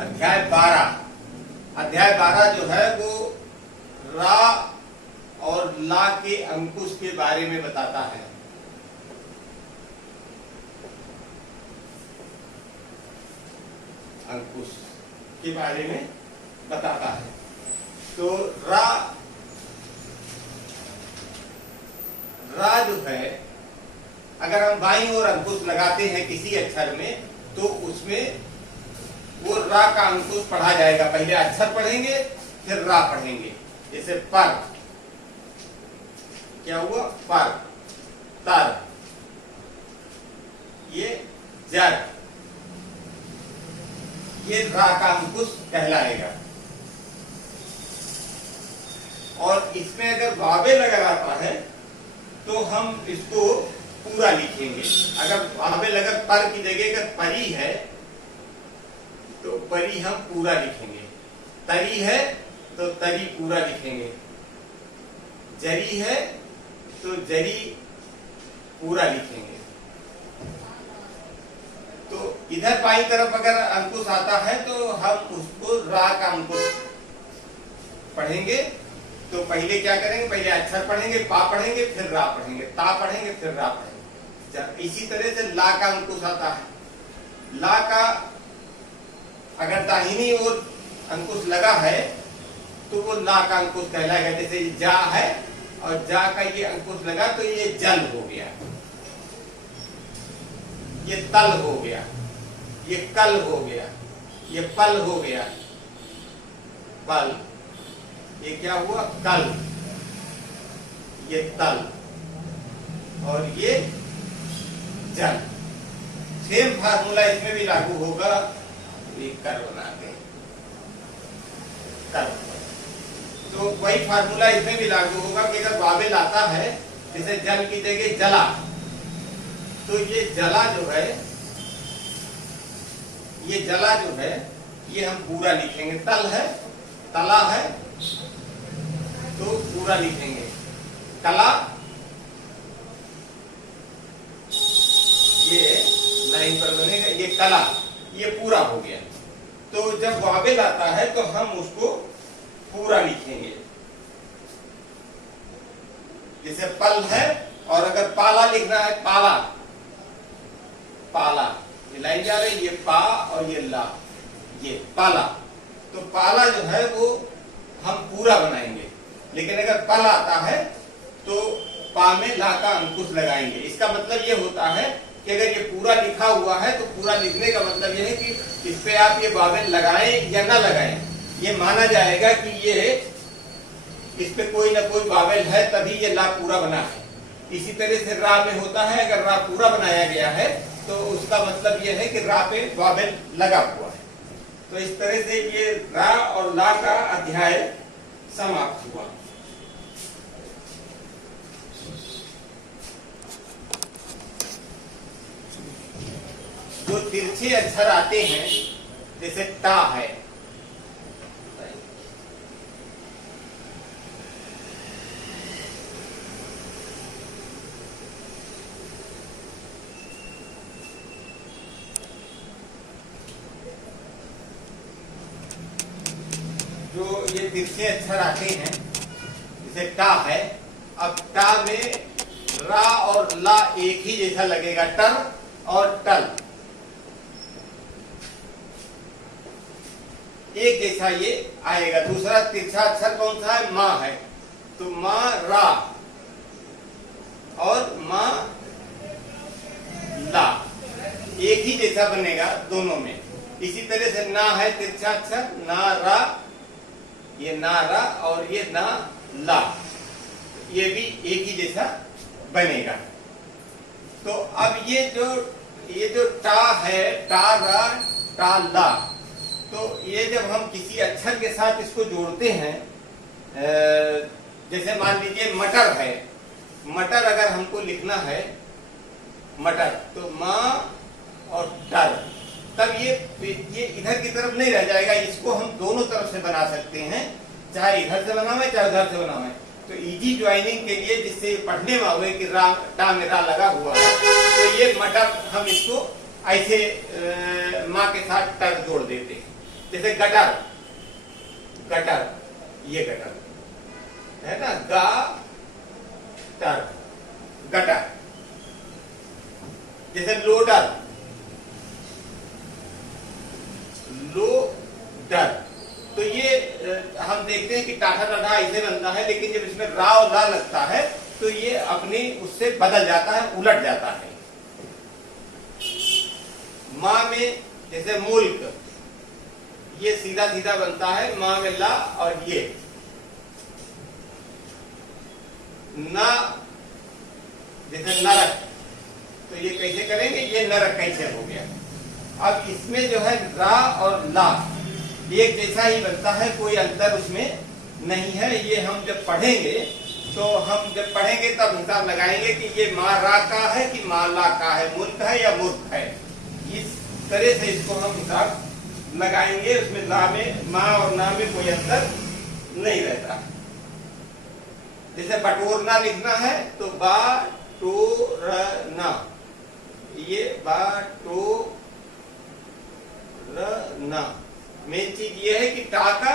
अध्याय 12 जो है वो रा और ला के अंकुश के बारे में बताता है। अंकुश के बारे में बताता है। तो रा जो है, अगर हम बाईं ओर अंकुश लगाते हैं किसी अक्षर में तो उसमें वो रा का अंकुश पढ़ा जाएगा। पहले अक्षर पढ़ेंगे फिर रा पढ़ेंगे। जैसे पर, क्या हुआ? पर, तर, ये जर, ये रा का अंकुश कहलाएगा। और इसमें अगर वावेल अगर आता है तो हम इसको पूरा लिखेंगे। अगर वावेल अगर पर की जगह अगर परी है तो परी हम पूरा लिखेंगे। तरी है तो तरी पूरा लिखेंगे। जरी है तो जरी पूरा लिखेंगे। तो इधर बाईं तरफ अगर अंकुश आता है तो हम उसको रा का अंकुश पढ़ेंगे। तो पहले क्या करेंगे? पहले अक्षर पढ़ेंगे, पा पढ़ेंगे, फिर रा पढ़ेंगे, ता पढ़ेंगे, फिर रा पढ़ेंगे। इसी तरह से ला का अंकुश आता है। ला का अगर दाहिनी ओर अंकुश लगा है तो वो ला का अंकुश कहलाएगा। जैसे जा है और जा का ये अंकुश लगा तो ये जल हो गया, ये तल हो गया, ये कल हो गया, ये पल हो गया, पल, ये क्या हुआ? कल, ये तल और ये जल। सेम फार्मूला इसमें भी लागू होगा। एक कर बनाते कर, तो वही फार्मूला इसमें भी लागू होगा कि अगर वावेल आता है, जैसे जल की जगह जला, तो ये जला जो है, ये जला जो है ये हम पूरा लिखेंगे। तल है, तला है तो पूरा लिखेंगे। कला, ये लाइन पर बनेगा, ये कला, ये पूरा हो गया। तो जब वावेल आता है तो हम उसको पूरा लिखेंगे। जैसे पल है और अगर पाला लिखना है, पाला, पाला, ये लाइन जा रही है, ये पा और ये ला, ये पाला। तो पाला जो है वो हम पूरा बनाएंगे। लेकिन अगर पल आता है तो पा में ला का अंकुश लगाएंगे। इसका मतलब ये होता है कि अगर ये पूरा लिखा हुआ है तो पूरा लिखने का मतलब ये है कि इस पे आप ये वावेल लगाएं या ना लगाएं, ये माना जाएगा कि ये इस पे कोई ना कोई वावेल है, तभी ये ला पूरा बना है। इसी तरह से रा में होता है, अगर रा पूरा बनाया गया है तो उसका मतलब ये है कि रा पे वावेल लगा हुआ है। तो इस तरह से ये रा और ला का अध्याय समाप्त हुआ। जो तिरछे अक्षर आते हैं, जैसे टा है, जो ये तिरछे अक्षर आते हैं, जैसे टा है, अब टा में रा और ला एक ही जैसा लगेगा, टर और टल एक जैसा ये आएगा। दूसरा तिरछा अक्षर कौन सा है? माँ है, तो माँ रा और माँ ला एक ही जैसा बनेगा दोनों में। इसी तरह से ना है तिरछा अक्षर, ना रा, ये ना रा और ये ना ला, ये भी एक ही जैसा बनेगा। तो अब ये जो टा है, टा रा टा ला, तो ये जब हम किसी अक्षर के साथ इसको जोड़ते हैं, जैसे मान लीजिए मटर है, मटर अगर हमको लिखना है मटर, तो माँ और टर, तब ये इधर की तरफ नहीं रह जाएगा। इसको हम दोनों तरफ से बना सकते हैं, चाहे इधर से बनावे चाहे उधर से बनावे। तो इजी ज्वाइनिंग के लिए, जिससे पढ़ने में आवे कि रा टा में रा लगा हुआ है, तो ये मटर हम इसको ऐसे माँ के साथ टर जोड़ देते हैं। जैसे गटर, गटर, ये गटर है ना, गा टर, गटर। जैसे लोडर, लोडर, तो ये हम देखते हैं कि टाटा टाटा ऐसे बनता है, लेकिन जब इसमें रा और ला लगता है तो ये अपनी उससे बदल जाता है, उलट जाता है। माँ में जैसे मुल्क, ये सीधा सीधा बनता है, माँ में ला, और ये ना, जैसे नरक, तो ये कैसे करेंगे, ये नरक कैसे हो गया। अब इसमें जो है रा और ला एक जैसा ही बनता है, कोई अंतर उसमें नहीं है। ये हम जब पढ़ेंगे तो हम जब पढ़ेंगे तब हिसाब लगाएंगे कि ये मा रा का है कि मा ला का है, मुल्क है या मूर्ख है। इस तरह से इसको हम हिसाब लगाएंगे। उसमें ला में, माँ और ना में कोई अंतर नहीं रहता। जैसे बटोरना लिखना है तो बा टो र ना, ये बा टो र ना। मेन चीज ये है कि टा का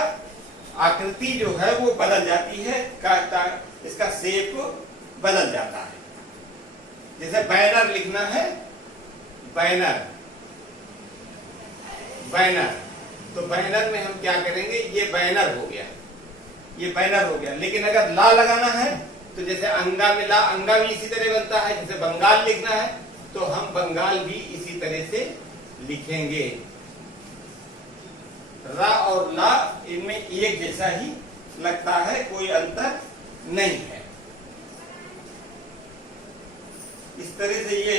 आकृति जो है वो बदल जाती है, इसका शेप बदल जाता है। जैसे बैनर लिखना है, बैनर, बैनर, तो बैनर में हम क्या करेंगे, ये बैनर हो गया, ये बैनर हो गया। लेकिन अगर ला लगाना है तो जैसे अंगा में ला, अंगा भी इसी तरह बनता है। जैसे बंगाल लिखना है तो हम बंगाल भी इसी तरह से लिखेंगे। रा और ला इनमें एक जैसा ही लगता है, कोई अंतर नहीं है। इस तरह से ये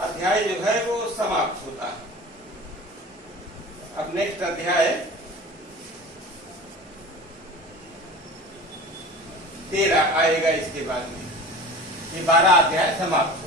अध्याय जो है वो समाप्त होता है। अब नेक्स्ट अध्याय 13 आएगा इसके बाद में। ये 12 अध्याय समाप्त।